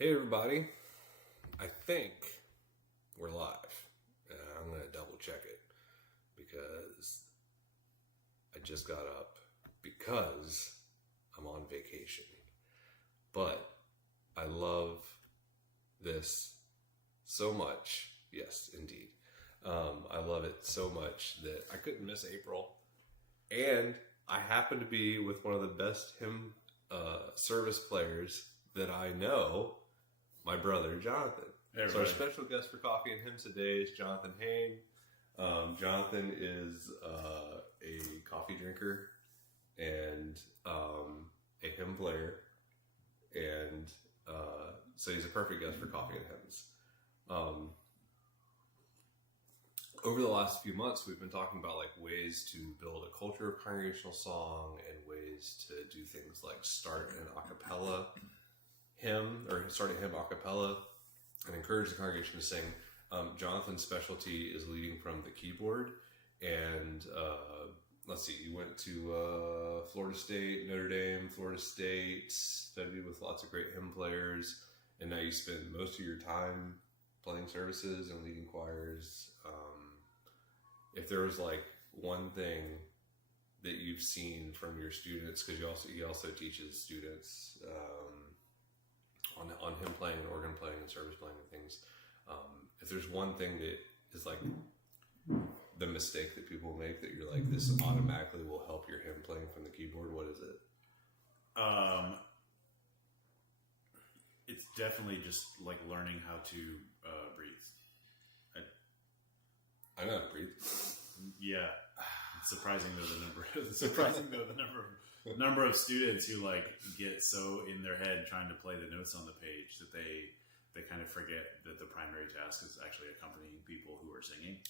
Hey everybody, I think we're live. I'm going to double check it because I just got up because I'm on vacation. But I love this so much. Yes, indeed. I love it so much that I couldn't miss April. And I happen to be with one of the best hymn service players that I know, my brother, Jonathan. Hey, so our special guest for Coffee and Hymns today is Jonathan Hain. Jonathan is a coffee drinker and a hymn player. And so he's a perfect guest for Coffee and Hymns. Over the last few months, we've been talking about like ways to build a culture of congregational song and ways to do things like start an a cappella hymn or start a hymn a cappella and encourage the congregation to sing. Jonathan's specialty is leading from the keyboard, and let's see, you went to Florida State, Notre Dame, Florida State, studied with lots of great hymn players, and now you spend most of your time playing services and leading choirs. If there was like one thing that you've seen from your students, because he also teaches students on hymn playing and organ playing and service playing and things. If there's one thing that is like the mistake that people make that you're like, this automatically will help your hymn playing from the keyboard, what is it? It's definitely just like learning how to breathe. I know how to breathe. Yeah, it's surprising though the number of students who like get so in their head trying to play the notes on the page that they kind of forget that the primary task is actually accompanying people who are singing.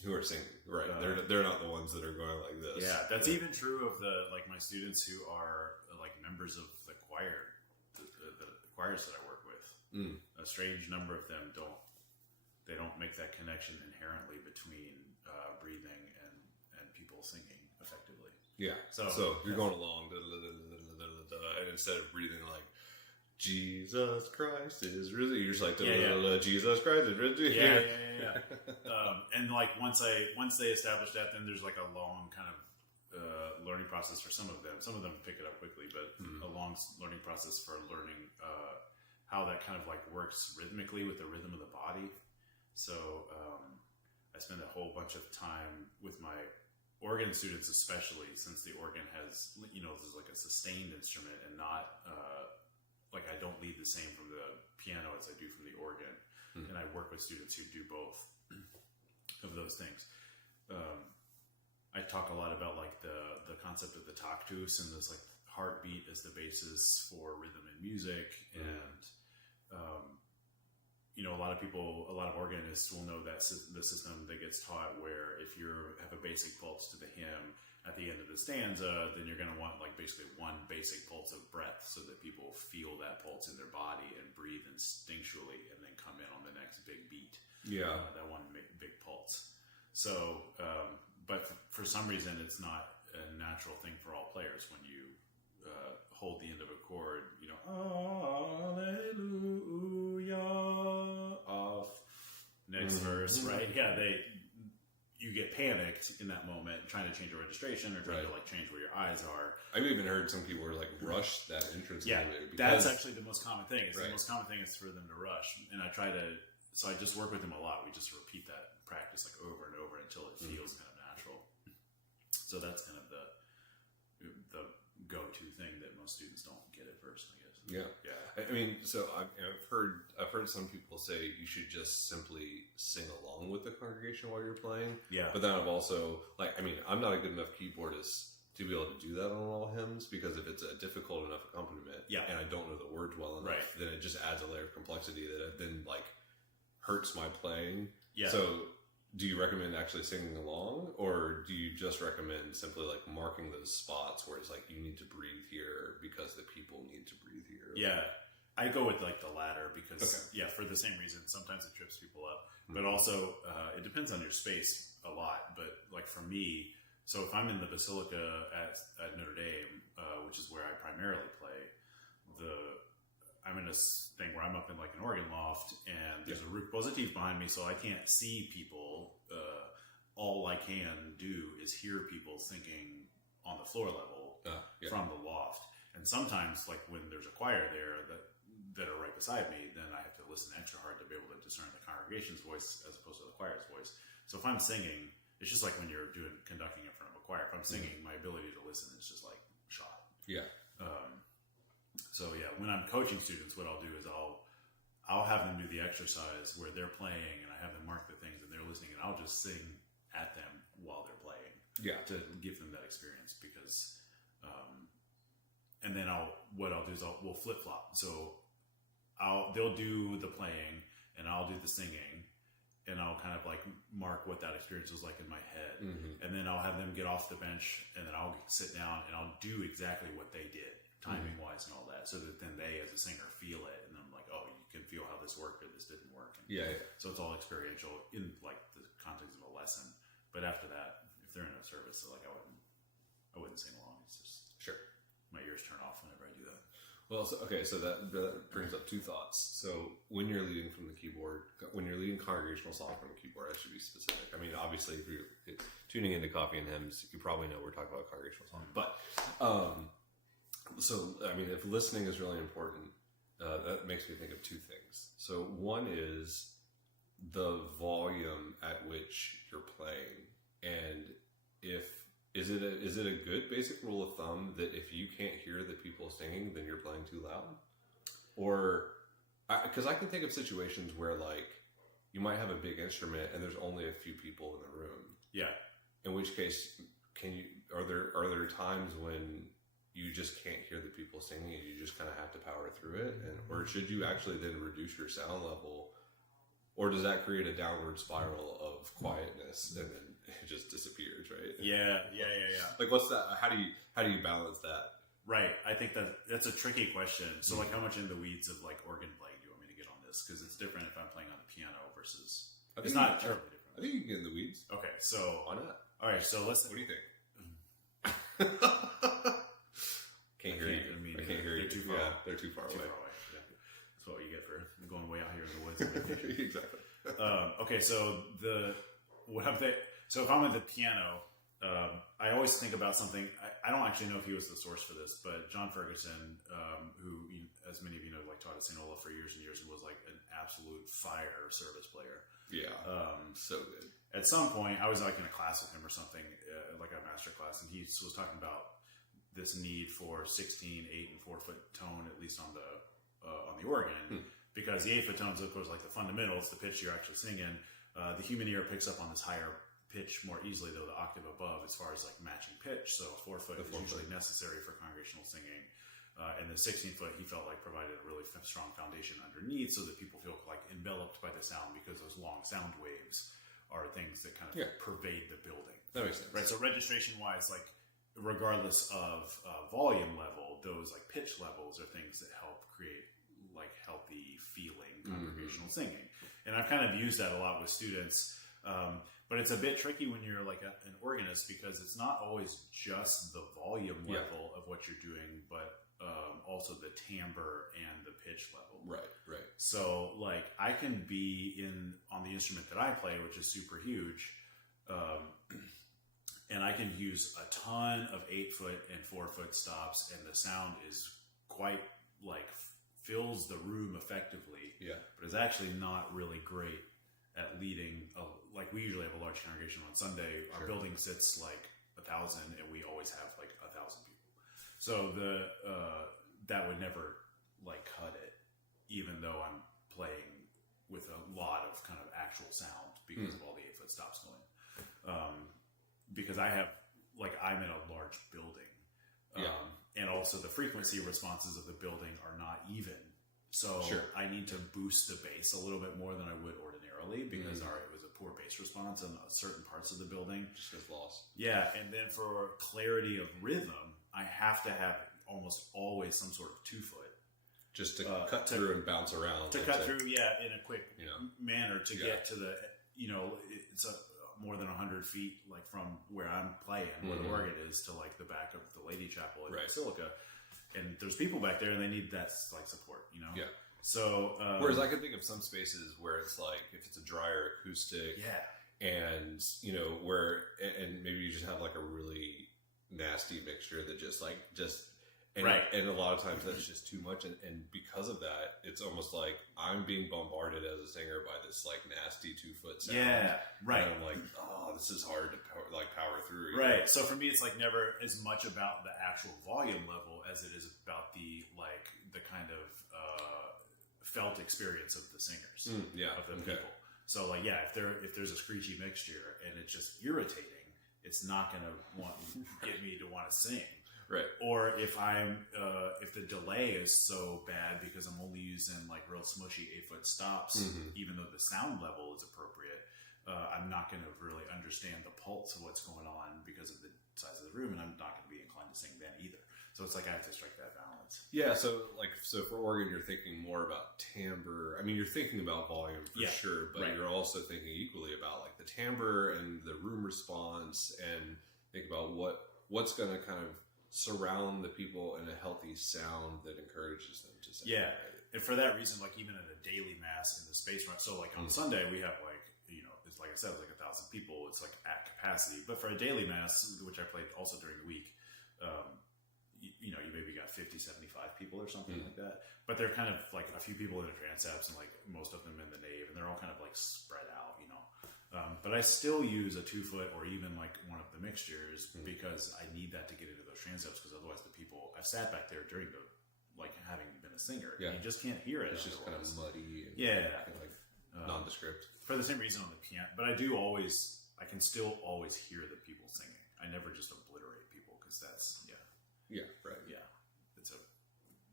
Right? They're not the ones that are going like this. Yeah, that's even true of the like my students who are like members of the choir, the choirs that I work with. A strange number of them don't make that connection inherently between breathing and people singing effectively. Yeah. So you're going along, and instead of breathing like Jesus Christ is risen, you're just like Jesus Christ is risen. Yeah. And like once they establish that, then there's like a long kind of learning process for some of them. Some of them pick it up quickly, but a long learning process for learning how that kind of like works rhythmically with the rhythm of the body. So I spend a whole bunch of time with my organ students, especially since the organ has, this is like a sustained instrument and not like I don't lead the same from the piano as I do from the organ. And I work with students who do both of those things. I talk a lot about like the concept of the tactus and this like heartbeat as the basis for rhythm in music. And a lot of organists will know that the system that gets taught where if you have a basic pulse to the hymn at the end of the stanza, then you're going to want like basically one basic pulse of breath so that people feel that pulse in their body and breathe instinctually and then come in on the next big beat. Yeah. That one big pulse. So, but for some reason, it's not a natural thing for all players when you hold the end of a chord, Alleluia, off, next verse, right? Yeah, you get panicked in that moment trying to change a registration or trying to like change where your eyes are. I've even heard some people were like rush that entrance. Yeah, that's actually the most common thing. The most common thing is for them to rush, and I just work with them a lot. We just repeat that practice like over and over until it feels kind of natural. So that's kind of the go-to thing that most students don't get at first, I guess. Yeah. I mean, so I've heard some people say you should just simply sing along with the congregation while you're playing. Yeah. But then I've also I'm not a good enough keyboardist to be able to do that on all hymns, because if it's a difficult enough accompaniment, and I don't know the words well enough, then it just adds a layer of complexity that then like hurts my playing. Yeah. So do you recommend actually singing along, or do you just recommend simply like marking those spots where it's like you need to breathe here because the people need to breathe here? Yeah, I go with like the latter because for the same reason. Sometimes it trips people up, but also it depends on your space a lot. But like for me, so if I'm in the Basilica at Notre Dame, which is where I primarily play, I'm in this thing where I'm up in like an organ loft, and there's a roof positif behind me, so I can't see people. All I can do is hear people singing on the floor level from the loft. And sometimes, like when there's a choir there that are right beside me, then I have to listen extra hard to be able to discern the congregation's voice as opposed to the choir's voice. So if I'm singing, it's just like when you're conducting in front of a choir. If I'm singing, my ability to listen is just like shot. Yeah. So yeah, when I'm coaching students, what I'll do is I'll have them do the exercise where they're playing, and I have them mark the things and they're listening, and I'll just sing at them while they're playing. Yeah. To give them that experience, because, and then what I'll do is we'll flip flop. So they'll do the playing and I'll do the singing, and I'll kind of like mark what that experience was like in my head. And then I'll have them get off the bench, and then I'll sit down and I'll do exactly what they did, timing wise and all that, so that then they as a singer feel it, and I'm like, oh, you can feel how this worked or this didn't work. And so it's all experiential in like the context of a lesson. But after that, if they're in a service, so like I wouldn't sing along. It's just my ears turn off whenever I do that. Well, so that brings up two thoughts. So when you're leading from the keyboard, when you're leading congregational song from the keyboard, I should be specific. I mean, obviously, if you're tuning into Coffee and Hymns, you probably know we're talking about congregational song. But so I mean, if listening is really important, that makes me think of two things. So one is the volume at which you're playing, and is it a good basic rule of thumb that if you can't hear the people singing, then you're playing too loud? Or because I can think of situations where like you might have a big instrument and there's only a few people in the room. Yeah. In which case, are there times when you just can't hear the people singing and you just kind of have to power through it, or should you actually then reduce your sound level? Or does that create a downward spiral of quietness and then it just disappears, right? Yeah. Like, what's that? How do you balance that? Right. I think that's a tricky question. So, like, how much in the weeds of like organ playing do you want me to get on this? Because it's different if I'm playing on the piano versus. It's not terribly different. I think you can get in the weeds. Okay, so why not? All right, so let's. What do you think? Can't hear you. I can't hear you. They're too far. Yeah, they're too far away. Yeah. That's what you get for going way out here in the woods. Exactly. Okay, so so if I'm at the piano, I always think about something. I don't actually know if he was the source for this, but John Ferguson, who, as many of you know, like taught at St. Olaf for years and years, and was like an absolute fire service player. Yeah, so good. At some point, I was like in a class with him or something, like a master class, and he was talking about this need for 16, 8, and 4 foot tone, at least on the organ, because the 8 foot tones, of course, like the fundamentals, the pitch you're actually singing. The human ear picks up on this higher pitch more easily, though the octave above, as far as like matching pitch. So 4 foot is usually necessary for congregational singing. And the 16 foot, he felt like provided a really strong foundation underneath, so that people feel like enveloped by the sound, because those long sound waves are things that kind of pervade the building. That makes sense. Right. So registration wise, like regardless of volume level, those like pitch levels are things that help create like healthy feeling congregational singing. And I've kind of used that a lot with students. But it's a bit tricky when you're like an organist, because it's not always just the volume level of what you're doing, but also the timbre and the pitch level. Right. So like I can be on the instrument that I play, which is super huge, and I can use a ton of 8 foot and 4 foot stops, and the sound is quite like fills the room effectively. Yeah. But it's actually not really great at leading. Like we usually have a large congregation on Sunday. Our building sits like 1,000, and we always have like 1,000 people. So that would never like cut it, even though I'm playing with a lot of kind of actual sound because of all the 8 foot stops going. Because I'm in a large building, and also the frequency responses of the building are not even. So I need to boost the bass a little bit more than I would ordinarily, because it was a poor bass response in certain parts of the building. Just gets lost. Yeah, and then for clarity of rhythm, I have to have almost always some sort of 2 foot. Just to cut through and bounce around. To cut through, in a quick manner to get to the, it's more than 100 feet, like from where I'm playing, where the organ is, to like the back of the Lady Chapel at the Basilica. and there's people back there and they need that like support, you know? Yeah. So, whereas I can think of some spaces where it's like, if it's a drier acoustic, and you know, and maybe you just have like a really nasty mixture that and a lot of times that's just too much, and because of that, it's almost like I'm being bombarded as a singer by this like nasty 2-foot sound. Yeah, right. And I'm like, oh, this is hard to power through. Right. Know? So for me, it's like never as much about the actual volume level as it is about the kind of felt experience of the singers, of the people. So like, if there's a screechy mixture and it's just irritating, it's not going to get me to want to sing. Right. Or if if the delay is so bad because I'm only using like real smushy 8-foot stops, even though the sound level is appropriate, I'm not going to really understand the pulse of what's going on because of the size of the room, and I'm not going to be inclined to sing then either. So it's like I have to strike that balance. Yeah. So for organ, you're thinking more about timbre. I mean, you're thinking about volume for sure, but you're also thinking equally about like the timbre and the room response, and think about what's going to kind of surround the people in a healthy sound that encourages them to sing. Yeah. And for that reason, like even at a daily mass in the space run, so like on Sunday we have like, you know, it's like I said, it's like 1,000 people. It's like at capacity. But for a daily mass, which I played also during the week, you know, you maybe got 50, 75 people or something like that. But they're kind of like a few people in the transepts and like most of them in the nave, and they're all kind of like spread out, you know. But I still use a 2-foot or even like one of the mixtures because I need that to get into those transepts, because otherwise the people, I've sat back there during the, like having been a singer, and you just can't hear it. It's just kind of muddy and like nondescript. For the same reason on the piano, but I can still always hear the people singing. I never just obliterate people, because that's, it's a,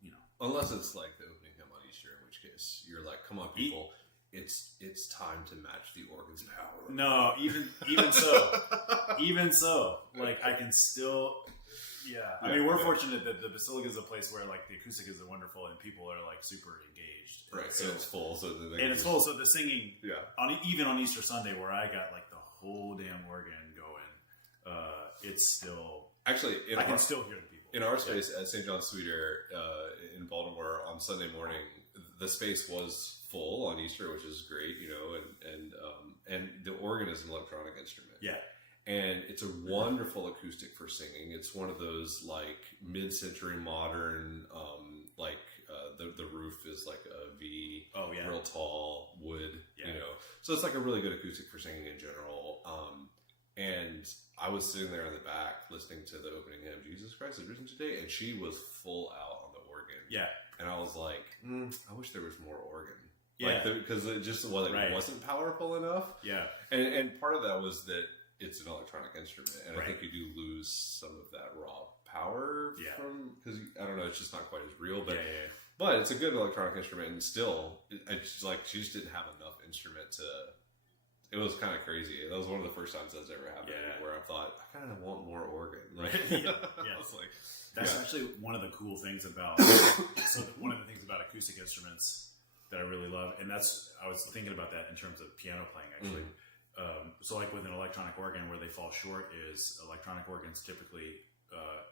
you know. Unless it's like the opening hymn on Easter, in which case you're like, come on people. It's time to match the organ's power. No, even so, like I can still, I mean, we're fortunate that the Basilica is a place where like the acoustic is wonderful and people are like super engaged. Right, so it's full. So the singing, even on Easter Sunday, where I got like the whole damn organ going, it's still actually I can still hear the people in our space at St. John's Sweeter in Baltimore on Sunday morning. The space was full on Easter, which is great, you know, and the organ is an electronic instrument. Yeah. And it's a wonderful acoustic for singing. It's one of those like mid-century modern, the roof is like a V, real tall wood, you know. So it's like a really good acoustic for singing in general. And I was sitting there in the back listening to the opening hymn, Jesus Christ is risen today, and she was full out on the organ. Yeah. And I was like, I wish there was more organ. Yeah. Because it just wasn't powerful enough. Yeah. And part of that was that it's an electronic instrument. And I think you do lose some of that raw power from, because I don't know, it's just not quite as real. But, but it's a good electronic instrument. And still, she just didn't have enough instrument to. It was kind of crazy. That was one of the first times that's ever happened where I thought, I kind of want more organ. Right? I was like, that's actually one of the cool things about one of the things about acoustic instruments that I really love, and I was thinking about that in terms of piano playing actually. So like with an electronic organ, where they fall short is electronic organs typically,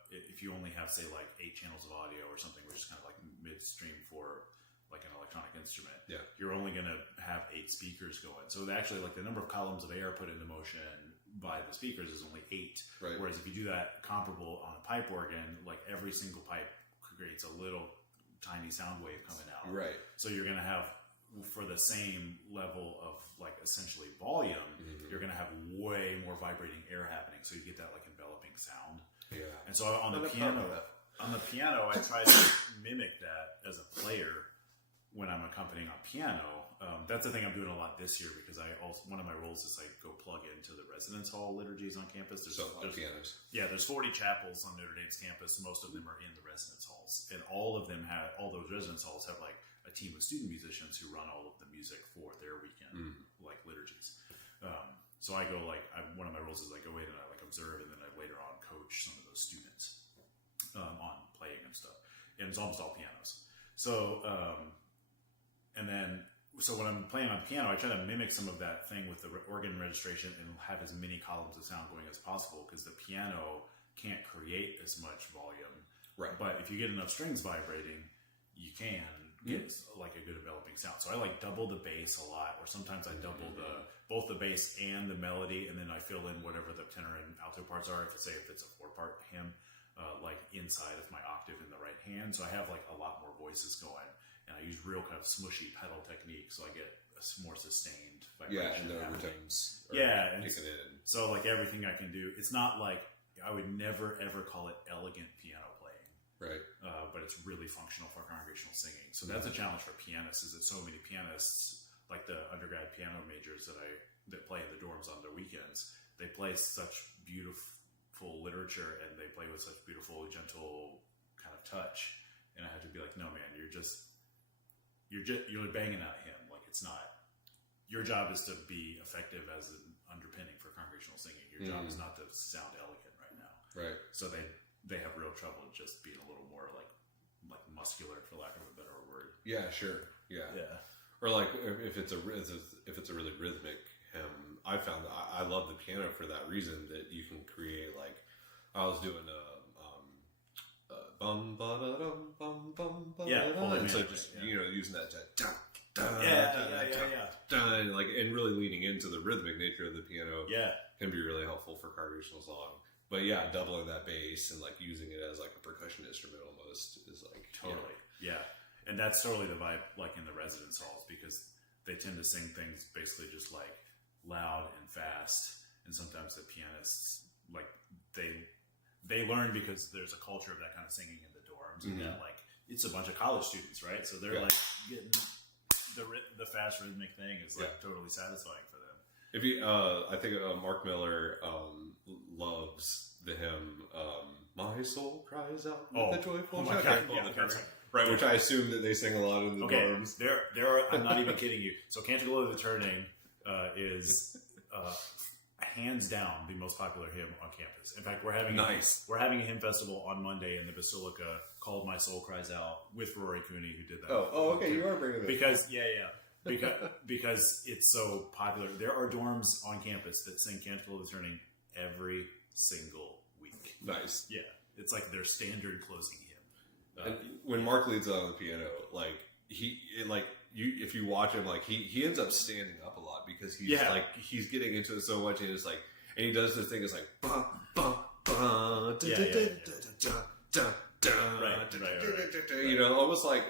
if you only have say like 8 channels of audio or something, which is kind of like midstream for like an electronic instrument, you're only going to have 8 speakers going. So actually, like the number of columns of air put into motion by the speakers is only 8. Right. Whereas if you do that comparable on a pipe organ, like every single pipe creates a little tiny sound wave coming out. Right. So you're going to have, for the same level of like essentially volume, you're going to have way more vibrating air happening. So you get that like enveloping sound. Yeah. And so on the piano, I try to mimic that as a player when I'm accompanying on piano. That's the thing I'm doing a lot this year, because one of my roles is I go plug into the residence hall liturgies on campus. There's pianos. Yeah, there's 40 chapels on Notre Dame's campus. Most of them are in the residence halls, and all those residence halls have like a team of student musicians who run all of the music for their weekend like liturgies. So I go one of my roles is I go in and I like observe, and then I later on coach some of those students on playing and stuff. And it's almost all pianos. So So when I'm playing on piano, I try to mimic some of that thing with the organ registration and have as many columns of sound going as possible, because the piano can't create as much volume. Right. But if you get enough strings vibrating, you can get like a good enveloping sound. So I like double the bass a lot, or sometimes I double both the bass and the melody, and then I fill in whatever the tenor and alto parts are. If it's a 4-part hymn, like inside of my octave in the right hand. So I have like a lot more voices going, and I use real kind of smushy pedal technique, so I get a more sustained vibration. And the overtones. And kicking in. So like everything I can do, it's not like I would never ever call it elegant piano playing, right? But it's really functional for congregational singing. So that's a challenge for pianists. Is that so many pianists, like the undergrad piano majors that play in the dorms on their weekends, they play such beautiful literature and they play with such beautiful, gentle kind of touch. And I have to be like, no, man, you're banging out a hymn. Like it's not. Your job is to be effective as an underpinning for congregational singing. Your job is not to sound elegant right now. Right. So they have real trouble just being a little more like muscular, for lack of a better word. Yeah, sure. Yeah. Or like if it's a really rhythmic hymn, I found that I love the piano for that reason, that you can create, like I was doing bum ba da dum bum bum ba da dum, and so just using that like, and really leaning into the rhythmic nature of the piano can be really helpful for congregational song. But doubling that bass and like using it as like a percussion instrument almost is like totally. And that's totally the vibe like in the residence halls, because they tend to sing things basically just like loud and fast, and sometimes the pianists like they learn because there's a culture of that kind of singing in the dorms, and that like it's a bunch of college students, right? So they're like getting the fast rhythmic thing is like totally satisfying for them. If you, I think Mark Miller loves the hymn "My Soul Cries Out with a Joyful Shout." Right, which I assume that they sing a lot in the dorms. There are. I'm not even kidding you. So "Canticle of the Turning" is hands down the most popular hymn on campus. In fact, we're having a hymn festival on Monday in the Basilica called "My Soul Cries Out" with Rory Cooney, who did that. Oh, okay, you are bringing it because because it's so popular. There are dorms on campus that sing "Canticle of the Turning" every single week. Nice. Yeah, it's like their standard closing hymn. And when Mark leads on the piano, like if you watch him, like he ends up standing up a lot because he's getting into it so much, and it's like, and he does this thing, it's like ba ba ba almost like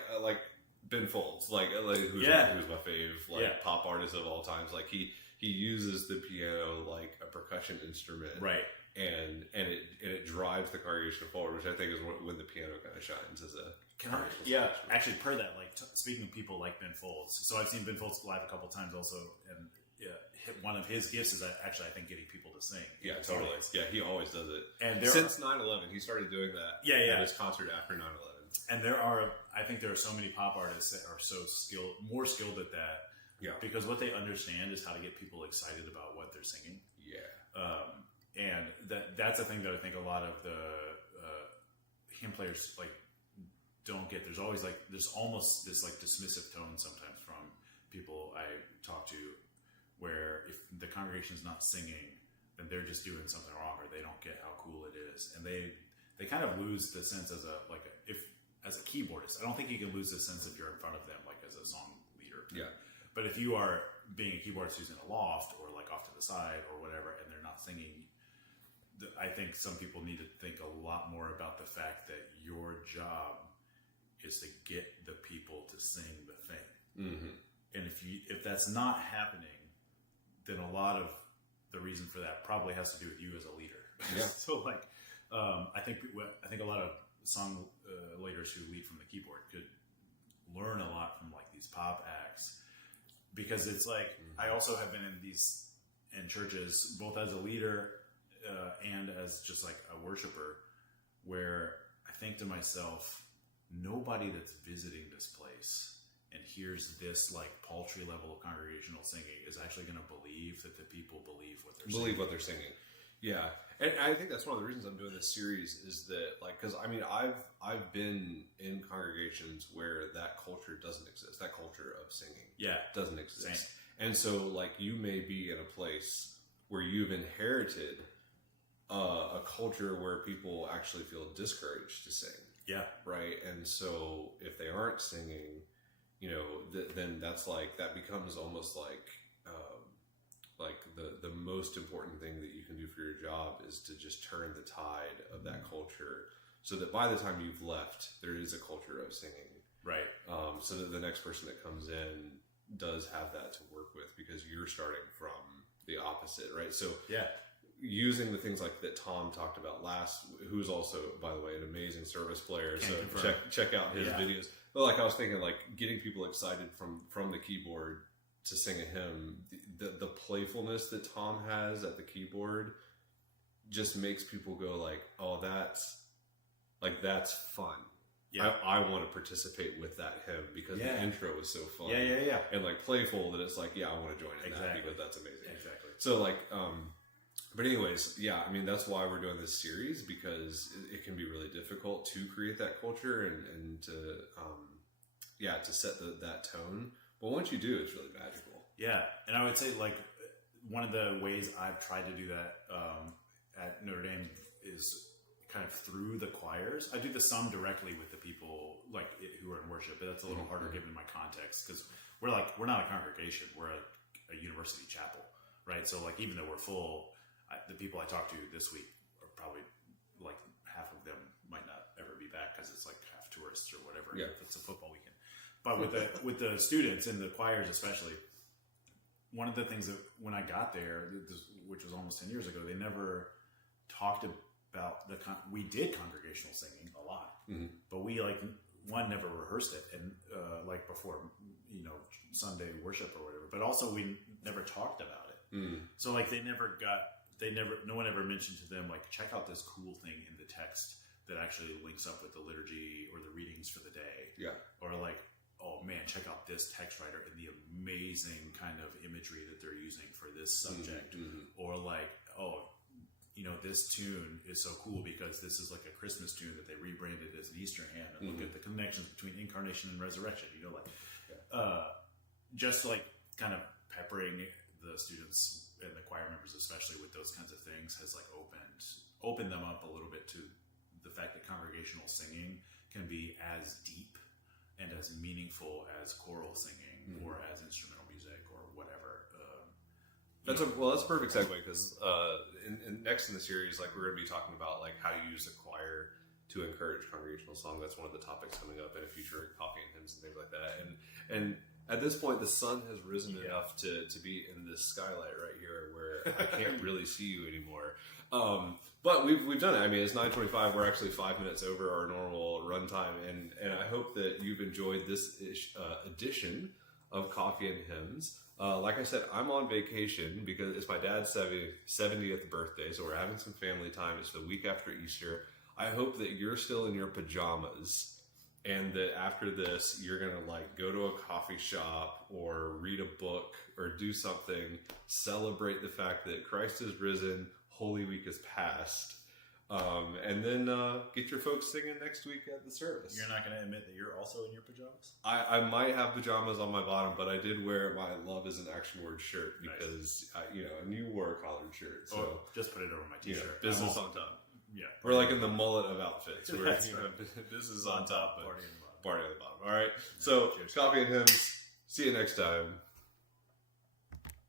Ben Folds, who's my fave pop artist of all times. Like he uses the piano like a percussion instrument, right? And it drives the congregation forward, which I think is when the piano kind of shines as a. Actually, per that, speaking of people like Ben Folds, so I've seen Ben Folds live a couple times also, and one of his gifts is actually, I think, getting people to sing. Yeah, totally. Yeah, he always does it. And since 9/11, he started doing that. At his concert after 9/11. And I think there are so many pop artists that are so more skilled at that. Yeah. Because what they understand is how to get people excited about what they're singing. Yeah. And that's a thing that I think a lot of the hymn players don't get. There's always there's almost this dismissive tone sometimes from people I talk to, where if the congregation's not singing, then they're just doing something wrong, or they don't get how cool it is, and they kind of lose the sense as a keyboardist. I don't think you can lose the sense if you're in front of them as a song leader. Yeah. But if you are being a keyboardist who's in a loft or off to the side or whatever, and they're not singing, I think some people need to think a lot more about the fact that your job is to get the people to sing the thing. Mm-hmm. And if that's not happening, then a lot of the reason for that probably has to do with you as a leader. Yeah. So I think a lot of song leaders who lead from the keyboard could learn a lot from these pop acts, because it's I also have been in churches both as a leader and as just a worshiper, where I think to myself, nobody that's visiting this place and hears this paltry level of congregational singing is actually going to believe that the people believe what they're singing. Yeah, and I think that's one of the reasons I'm doing this series is that because I've been in congregations where that culture doesn't exist. That culture of singing doesn't exist. Same. And so you may be in a place where you've inherited a culture where people actually feel discouraged to sing. Yeah. Right. And so if they aren't singing, then that's like, that becomes almost like the most important thing that you can do for your job is to just turn the tide of that culture so that by the time you've left, there is a culture of singing. Right. So that the next person that comes in does have that to work with because you're starting from the opposite, right? So yeah, using the things like that Tom talked about last, who's also, by the way, an amazing service player. So check out his videos. But like I was thinking, like getting people excited from the keyboard to sing a hymn, the playfulness that Tom has at the keyboard just makes people go like, oh, that's fun. Yeah. I want to participate with that hymn because the intro is so fun. Yeah. And like playful that it's like, I want to join in that because that's amazing. Exactly. So like, but anyways, I mean, that's why we're doing this series because it can be really difficult to create that culture and to set that tone. But once you do, it's really magical. Yeah. And I would say like one of the ways I've tried to do that at Notre Dame is kind of through the choirs. I do the some directly with the people like who are in worship, but that's a little harder given my context because we're not a congregation, we're a university chapel, right? So like even though we're full, the people I talk to this week are probably like half of them might not ever be back because it's like half tourists or whatever. If it's a football weekend. But with the students and the choirs especially, one of the things that when I got there, which was almost 10 years ago, they never talked about we did congregational singing a lot, but we never rehearsed it and like before Sunday worship or whatever, but also we never talked about it. So like no one ever mentioned to them like check out this cool thing in the text that actually links up with the liturgy or the readings for the day, or like, oh man, check out this text writer and the amazing kind of imagery that they're using for this subject, or like, oh, this tune is so cool because this is like a Christmas tune that they rebranded as an Easter hymn, and look at the connections between incarnation and resurrection. Just like kind of peppering the students and the choir members, especially with those kinds of things, has like opened them up a little bit to the fact that congregational singing can be as deep and as meaningful as choral singing or as instrumental music or whatever. That's a perfect segue because next in the series, like we're going to be talking about like how to use a choir to encourage congregational song. That's one of the topics coming up in a future coffee and hymns and things like that. And at this point, the sun has risen enough to be in this skylight right here where I can't really see you anymore. But we've done it. I mean, it's 9:25. We're actually 5 minutes over our normal runtime, and I hope that you've enjoyed this edition of Coffee and Hymns. Like I said, I'm on vacation because it's my dad's 70th birthday, so we're having some family time. It's the week after Easter. I hope that you're still in your pajamas and that after this, you're going to like go to a coffee shop or read a book or do something, celebrate the fact that Christ is risen, Holy Week is past, and then get your folks singing next week at the service. You're not going to admit that you're also in your pajamas? I might have pajamas on my bottom, but I did wear my Love is an Action Word shirt because, and you wore a collared shirt. So just put it over my t-shirt. Business on top. Yeah. We're like in the mullet of outfits. We're That's business on top, but party on the bottom. All right. So, Coffee and Hymns. See you next time.